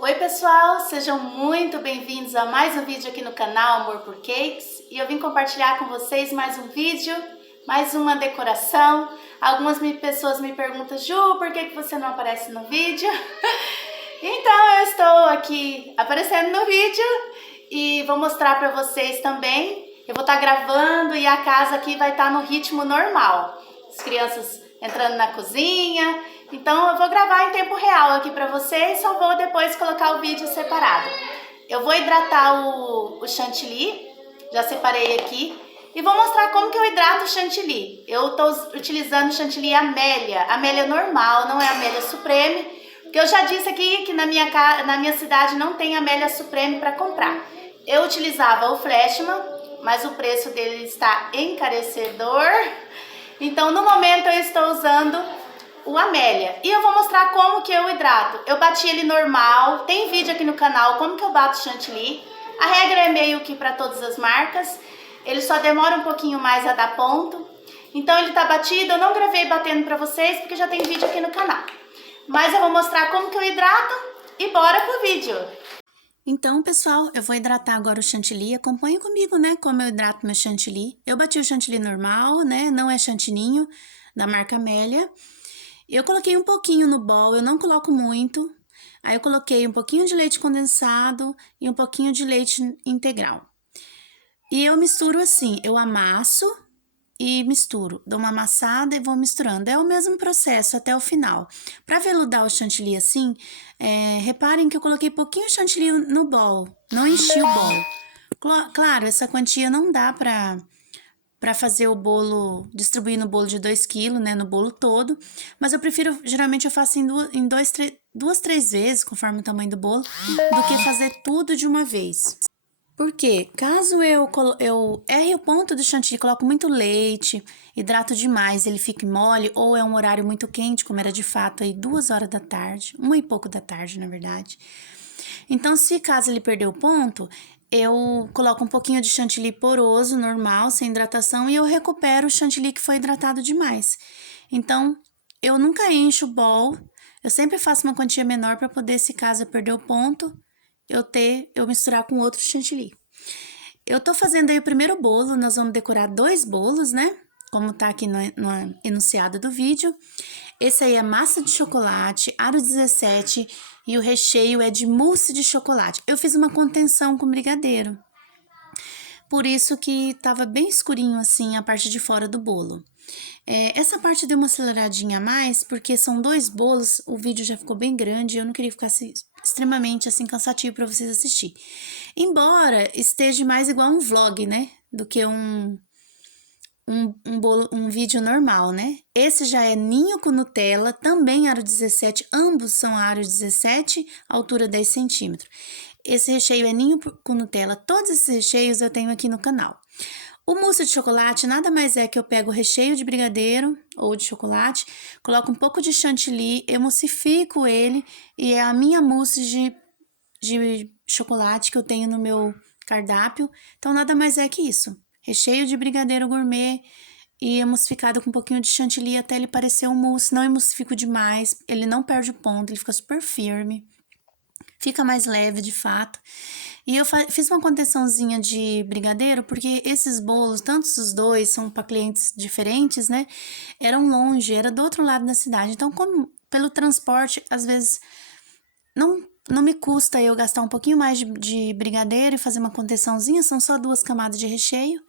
Oi pessoal, sejam muito bem-vindos a mais um vídeo aqui no canal Amor por Cakes. E eu vim compartilhar com vocês mais um vídeo, mais uma decoração. Algumas pessoas me perguntam: Ju, por que você não aparece no vídeo? Então eu estou aqui aparecendo no vídeo e vou mostrar para vocês também. Eu vou estar gravando e a casa aqui vai estar no ritmo normal. As crianças entrando na cozinha. Então eu vou gravar em tempo real aqui para vocês, só vou depois colocar o vídeo separado. Eu vou hidratar o chantilly, já separei aqui, e vou mostrar como que eu hidrato o chantilly. Eu estou utilizando chantilly Amélia normal, não é Amélia Supreme, porque eu já disse aqui que na minha cidade não tem Amélia Supreme para comprar. Eu utilizava o Flashman, mas o preço dele está encarecedor, então no momento eu estou usando o Amélia. E eu vou mostrar como que eu hidrato. Eu bati ele normal, tem vídeo aqui no canal como que eu bato chantilly. A regra é meio que para todas as marcas. Ele só demora um pouquinho mais a dar ponto. Então ele tá batido, eu não gravei batendo para vocês porque já tem vídeo aqui no canal. Mas eu vou mostrar como que eu hidrato e bora pro vídeo. Então, pessoal, eu vou hidratar agora o chantilly. Acompanhe comigo, né, como eu hidrato meu chantilly. Eu bati o chantilly normal, né, não é chantininho, da marca Amélia. Eu coloquei um pouquinho no bowl, eu não coloco muito. Aí eu coloquei um pouquinho de leite condensado e um pouquinho de leite integral. E eu misturo assim, eu amasso e misturo. Dou uma amassada e vou misturando. É o mesmo processo até o final. Para veludar o chantilly assim, reparem que eu coloquei pouquinho chantilly no bowl, não enchi o bowl. Claro, essa quantia não dá para fazer o bolo, distribuir no bolo de 2 kg, né, no bolo todo, mas eu prefiro, geralmente eu faço em duas, três vezes, conforme o tamanho do bolo, do que fazer tudo de uma vez. Porque caso eu erre o ponto do chantilly, coloco muito leite, hidrato demais, ele fique mole, ou é um horário muito quente, como era de fato aí 2 horas da tarde, 1 e pouco da tarde, na verdade. Então, se caso ele perder o ponto, eu coloco um pouquinho de chantilly poroso, normal, sem hidratação, e eu recupero o chantilly que foi hidratado demais. Então, eu nunca encho o bowl, eu sempre faço uma quantia menor para poder, se caso eu perder o ponto, eu misturar com outro chantilly. Eu tô fazendo aí o primeiro bolo, nós vamos decorar 2 bolos, né? Como tá aqui no enunciado do vídeo. Esse aí é massa de chocolate, aro 17, e o recheio é de mousse de chocolate. Eu fiz uma contenção com brigadeiro. Por isso que tava bem escurinho assim a parte de fora do bolo. Essa parte deu uma aceleradinha a mais, porque são 2 bolos, o vídeo já ficou bem grande, eu não queria ficar extremamente assim cansativo para vocês assistir. Embora esteja mais igual um vlog, né, do que um vídeo normal, né? Esse já é ninho com Nutella, também aro 17, ambos são aro 17, altura 10 centímetros. Esse recheio é ninho com Nutella, todos esses recheios eu tenho aqui no canal. O mousse de chocolate nada mais é que eu pego o recheio de brigadeiro ou de chocolate, coloco um pouco de chantilly, emulsifico ele e é a minha mousse de chocolate que eu tenho no meu cardápio. Então, nada mais é que isso. Recheio de brigadeiro gourmet e emulsificado com um pouquinho de chantilly até ele parecer um mousse. Não emulsifico demais, ele não perde o ponto, ele fica super firme. Fica mais leve, de fato. E eu fiz uma contençãozinha de brigadeiro, porque esses bolos, tantos os dois, são para clientes diferentes, né? Eram longe, era do outro lado da cidade. Então, como pelo transporte, às vezes, não me custa eu gastar um pouquinho mais de brigadeiro e fazer uma contençãozinha, são só 2 camadas de recheio,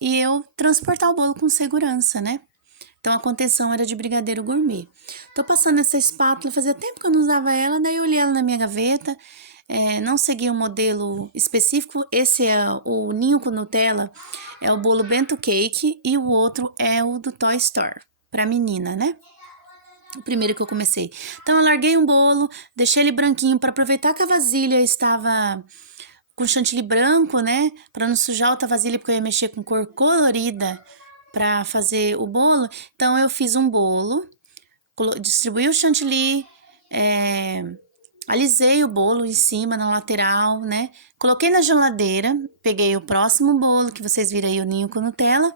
e eu transportar o bolo com segurança, né? Então, a contenção era de brigadeiro gourmet. Tô passando essa espátula, fazia tempo que eu não usava ela, daí eu olhei ela na minha gaveta, não segui um modelo específico. Esse é o ninho com Nutella, é o bolo Bento Cake, e o outro é o do Toy Store, pra menina, né? O primeiro que eu comecei. Então, eu larguei um bolo, deixei ele branquinho para aproveitar que a vasilha estava com chantilly branco, né? Para não sujar outra vasilha, porque eu ia mexer com cor colorida para fazer o bolo. Então, eu fiz um bolo, distribuí o chantilly, alisei o bolo em cima, na lateral, né? Coloquei na geladeira, peguei o próximo bolo, que vocês viram aí, o ninho com Nutella.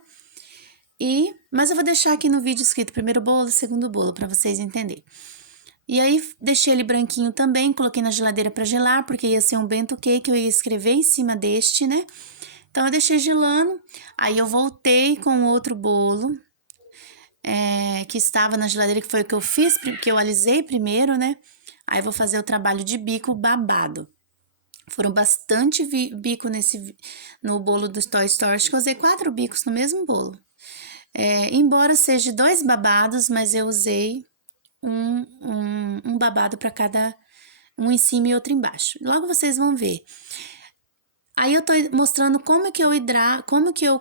Mas eu vou deixar aqui no vídeo escrito primeiro bolo, segundo bolo, para vocês entenderem. E aí, deixei ele branquinho também, coloquei na geladeira para gelar, porque ia ser um bento cake, eu ia escrever em cima deste, né? Então, eu deixei gelando, aí eu voltei com outro bolo, que estava na geladeira, que foi o que eu fiz, que eu alisei primeiro, né? Aí, eu vou fazer o trabalho de bico babado. Foram bastante bico no bolo do Toy Story, acho que eu usei 4 bicos no mesmo bolo. Embora seja 2 babados, mas eu usei um babado para cada, um em cima e outro embaixo. Logo vocês vão ver. Aí eu tô mostrando como que eu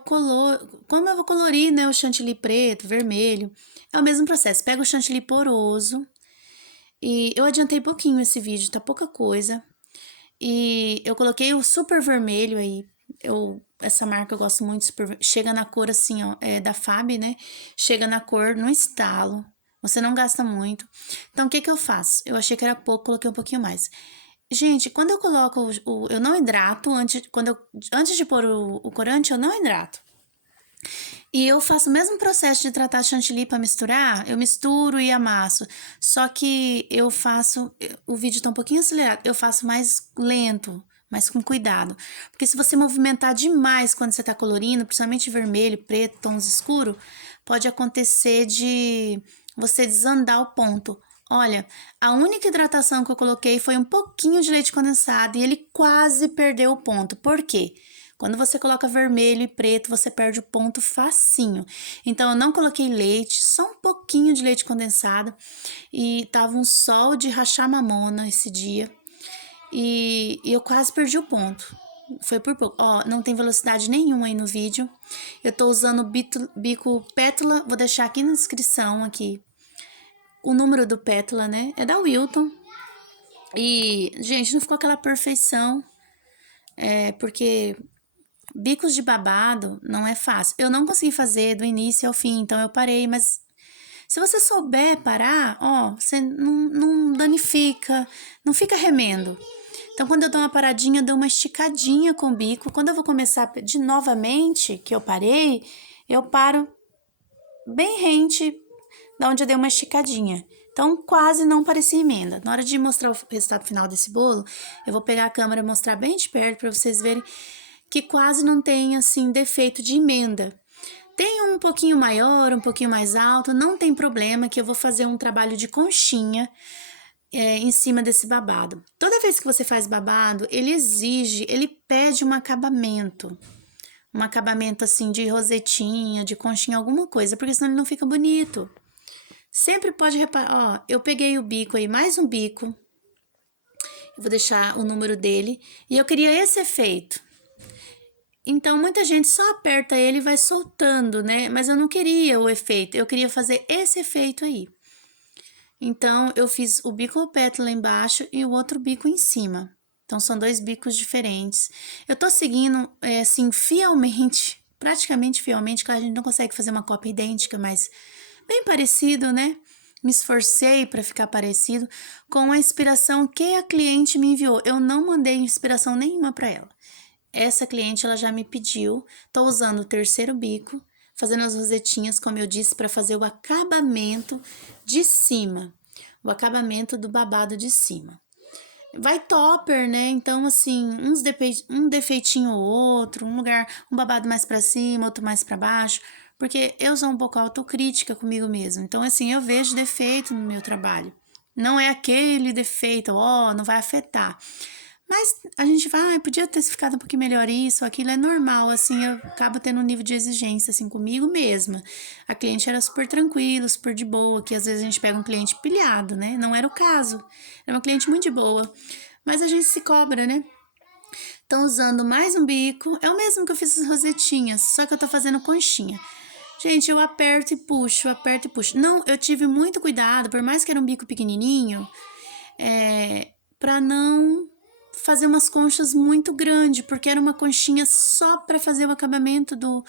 como eu vou colorir, né, o chantilly preto, vermelho. É o mesmo processo. Pego o chantilly poroso e eu adiantei pouquinho esse vídeo, tá pouca coisa. E eu coloquei o super vermelho aí. Essa marca eu gosto muito, chega na cor assim, ó, da Fab, né? Chega na cor no estalo. Você não gasta muito. Então, o que que eu faço? Eu achei que era pouco, coloquei um pouquinho mais. Gente, quando eu coloco eu não hidrato, antes de pôr o corante, eu não hidrato. E eu faço o mesmo processo de tratar chantilly para misturar, eu misturo e amasso. Só que o vídeo tá um pouquinho acelerado, eu faço mais lento, mas com cuidado. Porque se você movimentar demais quando você tá colorindo, principalmente vermelho, preto, tons escuros, pode acontecer de você desandar o ponto. Olha, a única hidratação que eu coloquei foi um pouquinho de leite condensado e ele quase perdeu o ponto. Por quê? Quando você coloca vermelho e preto, você perde o ponto facinho. Então, eu não coloquei leite, só um pouquinho de leite condensado. E tava um sol de rachar mamona esse dia. E eu quase perdi o ponto. Foi por pouco. Ó, não tem velocidade nenhuma aí no vídeo. Eu tô usando o bico Pétala. Vou deixar aqui na descrição, aqui, o número do Pétala, né? É da Wilton. E, gente, não ficou aquela perfeição. Porque bicos de babado não é fácil. Eu não consegui fazer do início ao fim, então eu parei, mas se você souber parar, ó, você não danifica, não fica remendo. Então, quando eu dou uma paradinha, eu dou uma esticadinha com o bico. Quando eu vou começar de novamente, que eu parei, eu paro bem rente da onde eu dei uma esticadinha. Então, quase não parecia emenda. Na hora de mostrar o resultado final desse bolo, eu vou pegar a câmera e mostrar bem de perto para vocês verem que quase não tem, assim, defeito de emenda. Tem um pouquinho maior, um pouquinho mais alto, não tem problema, que eu vou fazer um trabalho de conchinha em cima desse babado. Toda vez que você faz babado, ele pede um acabamento assim de rosetinha, de conchinha, alguma coisa, porque senão ele não fica bonito. Sempre pode reparar, ó, eu peguei o bico aí, mais um bico, eu vou deixar o número dele, e eu queria esse efeito. Então, muita gente só aperta ele e vai soltando, né? Mas eu não queria o efeito, eu queria fazer esse efeito aí. Então, eu fiz o bico pétala embaixo e o outro bico em cima. Então, são 2 bicos diferentes. Eu tô seguindo, assim, fielmente, praticamente fielmente, claro, a gente não consegue fazer uma cópia idêntica, mas bem parecido, né? Me esforcei para ficar parecido com a inspiração que a cliente me enviou. Eu não mandei inspiração nenhuma para ela. Essa cliente, ela já me pediu, tô usando o terceiro bico, fazendo as rosetinhas, como eu disse, para fazer o acabamento de cima, o acabamento do babado de cima. Vai topper, né? Então, assim, um defeitinho ou outro, um babado mais para cima, outro mais para baixo, porque eu sou um pouco autocrítica comigo mesma. Então, assim, eu vejo defeito no meu trabalho. Não é aquele defeito, ó, não vai afetar. Mas a gente vai, podia ter ficado um pouquinho melhor isso, aquilo é normal, assim, eu acabo tendo um nível de exigência, assim, comigo mesma. A cliente era super tranquila, super de boa, que às vezes a gente pega um cliente pilhado, né? Não era o caso, era uma cliente muito de boa. Mas a gente se cobra, né? Então, usando mais um bico, é o mesmo que eu fiz as rosetinhas, só que eu tô fazendo conchinha. Gente, eu aperto e puxo, aperto e puxo. Não, eu tive muito cuidado, por mais que era um bico pequenininho, pra não fazer umas conchas muito grandes, porque era uma conchinha só para fazer o acabamento do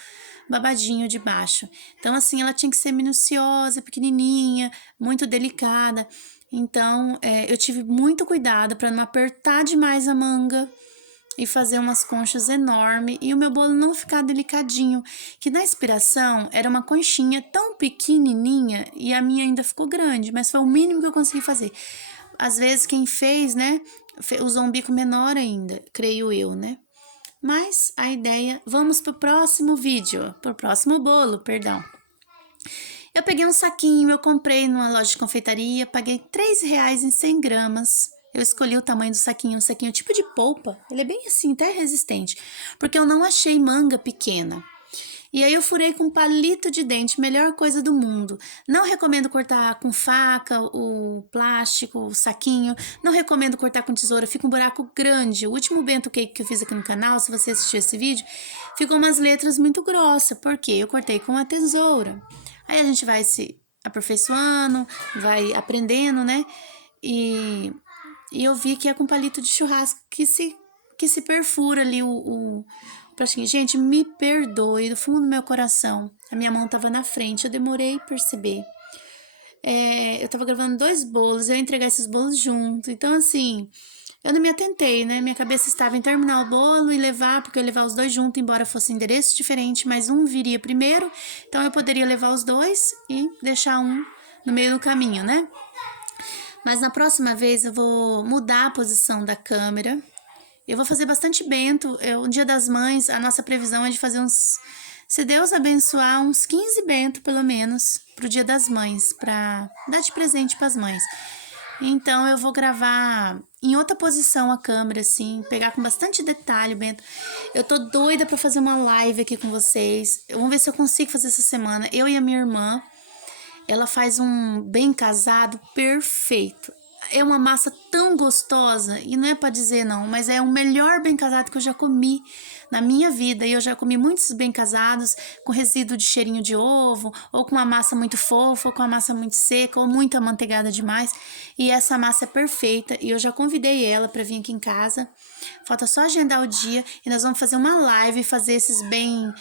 babadinho de baixo. Então, assim, ela tinha que ser minuciosa, pequenininha, muito delicada. Então, eu tive muito cuidado para não apertar demais a manga e fazer umas conchas enormes e o meu bolo não ficar delicadinho, que na inspiração era uma conchinha tão pequenininha e a minha ainda ficou grande, mas foi o mínimo que eu consegui fazer. Às vezes quem fez, né, usou um bico menor ainda, creio eu, né? Mas a ideia, vamos pro próximo vídeo, pro próximo bolo, perdão. Eu peguei um saquinho, eu comprei numa loja de confeitaria, paguei R$3 em 100 gramas. Eu escolhi o tamanho do saquinho, um saquinho tipo de polpa. Ele é bem assim, até resistente, porque eu não achei manga pequena. E aí eu furei com palito de dente, melhor coisa do mundo. Não recomendo cortar com faca, o plástico, o saquinho. Não recomendo cortar com tesoura, fica um buraco grande. O último bento cake que eu fiz aqui no canal, se você assistiu esse vídeo, ficou umas letras muito grossas, porque eu cortei com a tesoura. Aí a gente vai se aperfeiçoando, vai aprendendo, né? E eu vi que é com palito de churrasco que se perfura ali o pratinho. Gente, me perdoe do fundo do meu coração. A minha mão tava na frente, eu demorei a perceber. Eu tava gravando 2 bolos, eu ia entregar esses bolos junto. Então, assim, eu não me atentei, né? Minha cabeça estava em terminar o bolo e levar, porque eu ia levar os 2 juntos, embora fosse endereço diferente, mas um viria primeiro. Então, eu poderia levar os 2 e deixar um no meio do caminho, né? Mas na próxima vez eu vou mudar a posição da câmera. Eu vou fazer bastante bento. No Dia das Mães, a nossa previsão é de fazer se Deus abençoar, uns 15 bento, pelo menos, pro Dia das Mães, pra dar de presente pras mães. Então, eu vou gravar em outra posição a câmera, assim, pegar com bastante detalhe o bento. Eu tô doida pra fazer uma live aqui com vocês. Vamos ver se eu consigo fazer essa semana. Eu e a minha irmã, ela faz um bem casado perfeito. É uma massa tão gostosa, e não é pra dizer não, mas é o melhor bem casado que eu já comi na minha vida. E eu já comi muitos bem casados com resíduo de cheirinho de ovo, ou com uma massa muito fofa, ou com uma massa muito seca, ou muito amanteigada demais. E essa massa é perfeita, e eu já convidei ela pra vir aqui em casa. Falta só agendar o dia, e nós vamos fazer uma live e fazer esses bem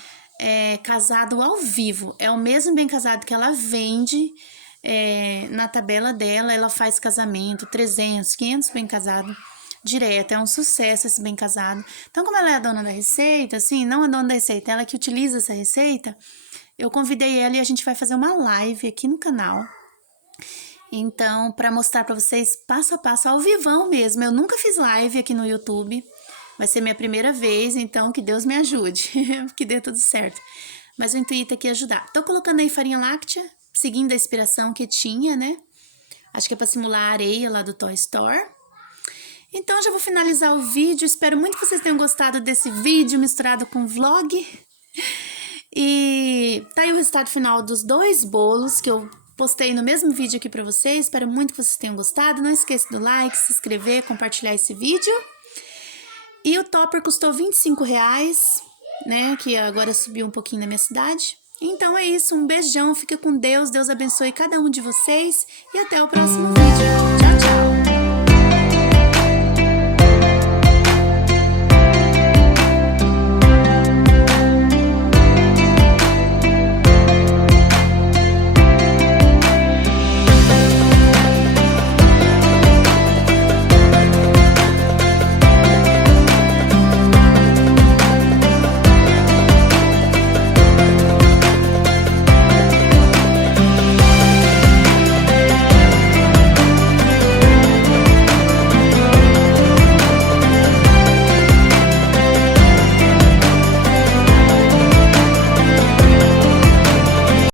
casado ao vivo. É o mesmo bem casado que ela vende. Na tabela dela, ela faz casamento, 300, 500 bem casado direto, é um sucesso esse bem casado. Então, como ela é a dona da receita, assim, não a dona da receita, ela que utiliza essa receita, eu convidei ela e a gente vai fazer uma live aqui no canal. Então, para mostrar para vocês passo a passo, ao vivão mesmo. Eu nunca fiz live aqui no YouTube, vai ser minha primeira vez, então que Deus me ajude, que dê tudo certo. Mas o intuito aqui é ajudar. Tô colocando aí farinha láctea, seguindo a inspiração que tinha, né? Acho que é pra simular a areia lá do Toy Store. Então, já vou finalizar o vídeo. Espero muito que vocês tenham gostado desse vídeo misturado com vlog. E tá aí o resultado final dos 2 bolos que eu postei no mesmo vídeo aqui pra vocês. Espero muito que vocês tenham gostado. Não esqueça do like, se inscrever, compartilhar esse vídeo. E o topper custou R$25, né? Que agora subiu um pouquinho na minha cidade. Então é isso, um beijão, fica com Deus, Deus abençoe cada um de vocês e até o próximo vídeo.